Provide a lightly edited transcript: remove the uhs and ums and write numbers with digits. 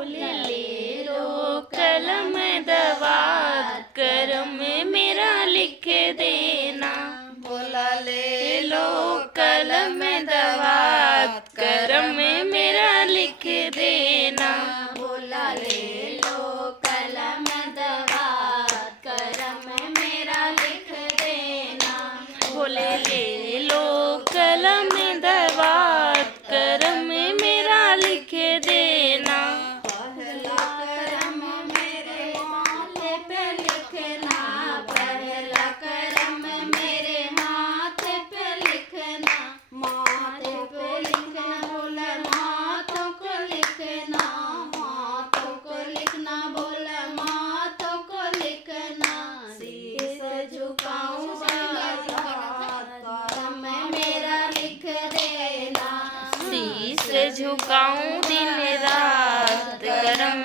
बोले ले लो कलम दवात करम मेरा लिख देना। बोला ले लो कलम दवात करम मेरा लिख देना। बोला ले लो कलम दवात करम मेरा लिख देना। बोले ले लो कलम दवात करम मेरा लिख देना। पहला करम मेरे माथे पे लिखना। पहला करम मेरे माथे पे लिखना। माथे पे लिखना बोला माथों को लिखना। माथों को लिखना बोला माथों को लिखना। शीश झुकाऊंगा करम मेरा लिख देना। शीश झुकाऊं दिन रात करम